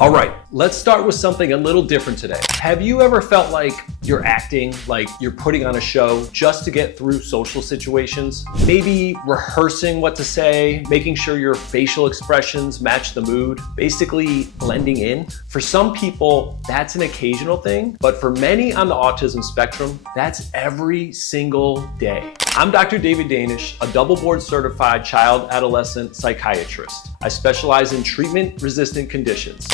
All right, let's start with something a little different today. Have you ever felt like you're acting, like you're putting on a show just to get through social situations? Maybe rehearsing what to say, making sure your facial expressions match the mood, basically blending in. For some people, that's an occasional thing, but for many on the autism spectrum, that's every single day. I'm Dr. David Danish, a double board certified child adolescent psychiatrist. I specialize in treatment-resistant conditions.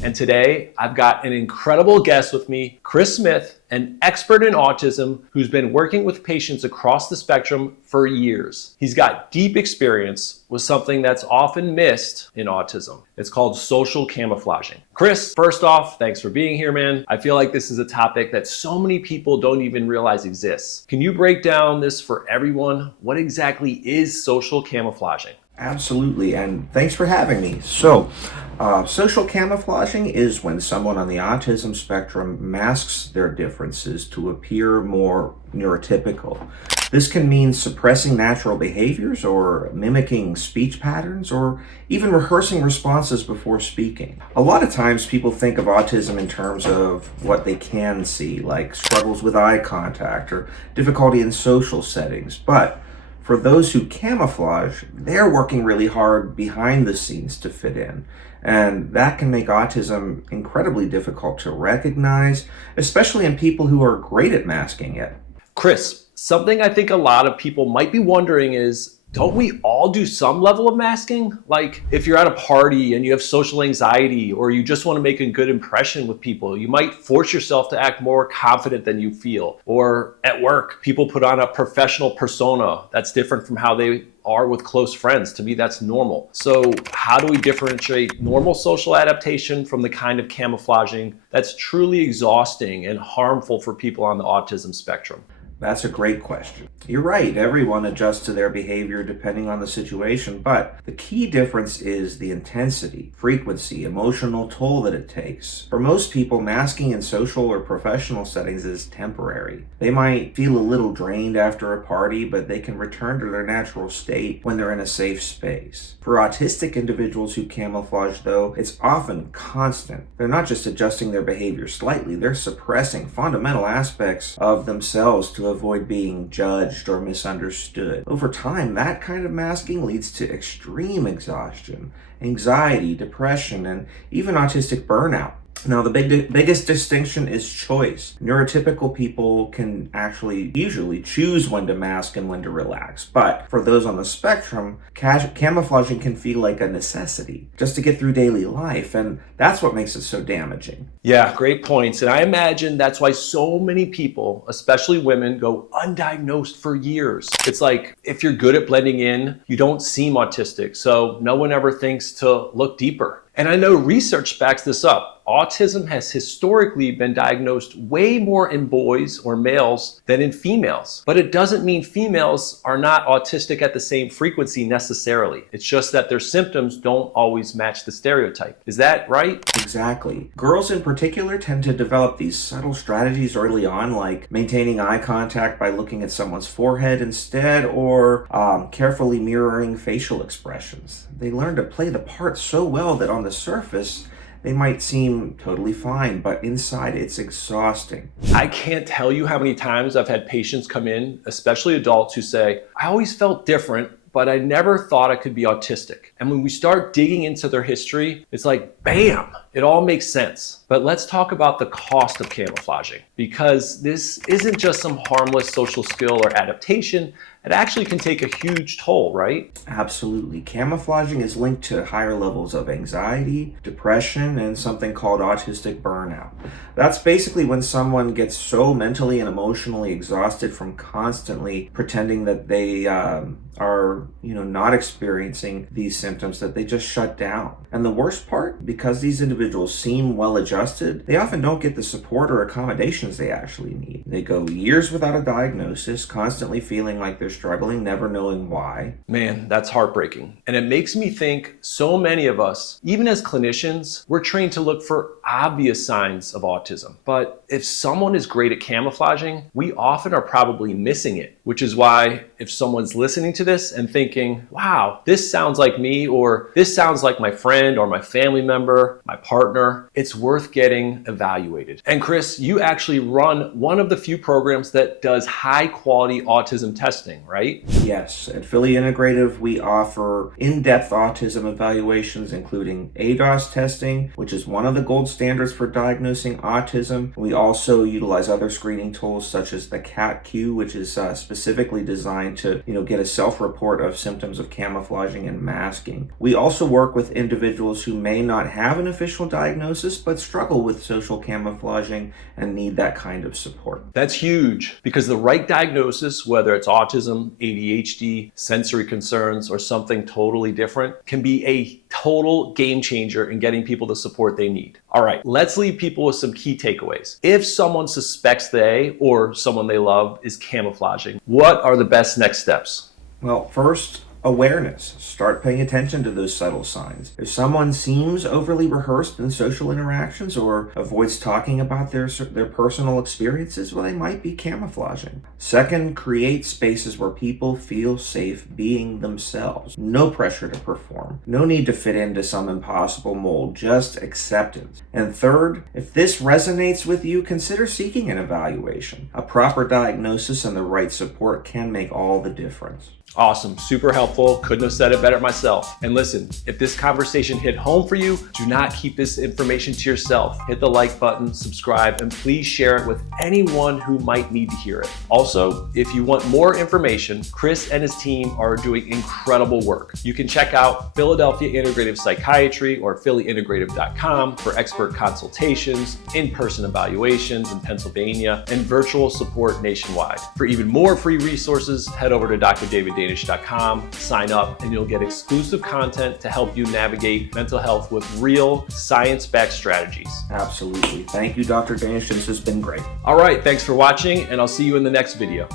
And today, I've got an incredible guest with me, Chris Smith, an expert in autism who's been working with patients across the spectrum for years. He's got deep experience with something that's often missed in autism. It's called social camouflaging. Chris, first off, thanks for being here, man. I feel like this is a topic that so many people don't even realize exists. Can you break down this for everyone? What exactly is social camouflaging? Absolutely, and thanks for having me. Social camouflaging is when someone on the autism spectrum masks their differences to appear more neurotypical. This can mean suppressing natural behaviors or mimicking speech patterns or even rehearsing responses before speaking. A lot of times people think of autism in terms of what they can see, like struggles with eye contact or difficulty in social settings, but for those who camouflage, they're working really hard behind the scenes to fit in. And that can make autism incredibly difficult to recognize, especially in people who are great at masking it. Chris, something I think a lot of people might be wondering is, don't we all do some level of masking? Like if you're at a party and you have social anxiety or you just want to make a good impression with people, you might force yourself to act more confident than you feel. Or at work, people put on a professional persona that's different from how they are with close friends. To me, that's normal. So how do we differentiate normal social adaptation from the kind of camouflaging that's truly exhausting and harmful for people on the autism spectrum? That's a great question. You're right, everyone adjusts to their behavior depending on the situation, but the key difference is the intensity, frequency, emotional toll that it takes. For most people, masking in social or professional settings is temporary. They might feel a little drained after a party, but they can return to their natural state when they're in a safe space. For autistic individuals who camouflage, though, it's often constant. They're not just adjusting their behavior slightly, they're suppressing fundamental aspects of themselves to avoid being judged or misunderstood. Over time, that kind of masking leads to extreme exhaustion, anxiety, depression, and even autistic burnout. Now, the biggest distinction is choice. Neurotypical people can actually usually choose when to mask and when to relax. But for those on the spectrum, camouflaging can feel like a necessity just to get through daily life. And that's what makes it so damaging. Yeah, great points. And I imagine that's why so many people, especially women, go undiagnosed for years. It's like if you're good at blending in, you don't seem autistic. So no one ever thinks to look deeper. And I know research backs this up. Autism has historically been diagnosed way more in boys or males than in females. But it doesn't mean females are not autistic at the same frequency necessarily. It's just that their symptoms don't always match the stereotype. Is that right? Exactly. Girls in particular tend to develop these subtle strategies early on, like maintaining eye contact by looking at someone's forehead instead, or carefully mirroring facial expressions. They learn to play the part so well that on the surface, they might seem totally fine, but inside it's exhausting. I can't tell you how many times I've had patients come in, especially adults, who say, I always felt different, but I never thought I could be autistic. And when we start digging into their history, it's like, bam, it all makes sense. But let's talk about the cost of camouflaging, because this isn't just some harmless social skill or adaptation. It actually can take a huge toll, right? Absolutely. Camouflaging is linked to higher levels of anxiety, depression, and something called autistic burnout. That's basically when someone gets so mentally and emotionally exhausted from constantly pretending that they are not experiencing these symptoms, that they just shut down. And the worst part, because these individuals seem well adjusted, they often don't get the support or accommodations they actually need. They go years without a diagnosis, constantly feeling like they're struggling, never knowing why. Man, that's heartbreaking. And it makes me think so many of us, even as clinicians, we're trained to look for obvious signs of autism. But if someone is great at camouflaging, we often are probably missing it, which is why if someone's listening to this and thinking, wow, this sounds like me, or this sounds like my friend or my family member, my partner, it's worth getting evaluated. And Chris, you actually run one of the few programs that does high quality autism testing, right? Yes, at Philly Integrative, we offer in-depth autism evaluations, including ADOS testing, which is one of the gold standards for diagnosing autism. We also utilize other screening tools such as the CAT-Q, which is specifically designed to, get a self-report of symptoms of camouflaging and masking. We also work with individuals who may not have an official diagnosis, but struggle with social camouflaging and need that kind of support. That's huge, because the right diagnosis, whether it's autism, ADHD, sensory concerns, or something totally different, can be a total game changer in getting people the support they need. All right, let's leave people with some key takeaways. If someone suspects they or someone they love is camouflaging, what are the best next steps? Well, first, awareness. Start paying attention to those subtle signs. If someone seems overly rehearsed in social interactions or avoids talking about their personal experiences, well, they might be camouflaging. Second, create spaces where people feel safe being themselves. No pressure to perform. No need to fit into some impossible mold, just acceptance. And third, if this resonates with you, consider seeking an evaluation. A proper diagnosis and the right support can make all the difference. Awesome, super helpful. Couldn't have said it better myself. And listen, if this conversation hit home for you, do not keep this information to yourself. Hit the like button, subscribe, and please share it with anyone who might need to hear it. Also, if you want more information, Chris and his team are doing incredible work. You can check out Philadelphia Integrative Psychiatry or phillyintegrative.com for expert consultations, in-person evaluations in Pennsylvania, and virtual support nationwide. For even more free resources, head over to drdaviddanish.com, sign up, and you'll get exclusive content to help you navigate mental health with real science-backed strategies. Absolutely. Thank you, Dr. Danish. This has been great. All right, thanks for watching, and I'll see you in the next video.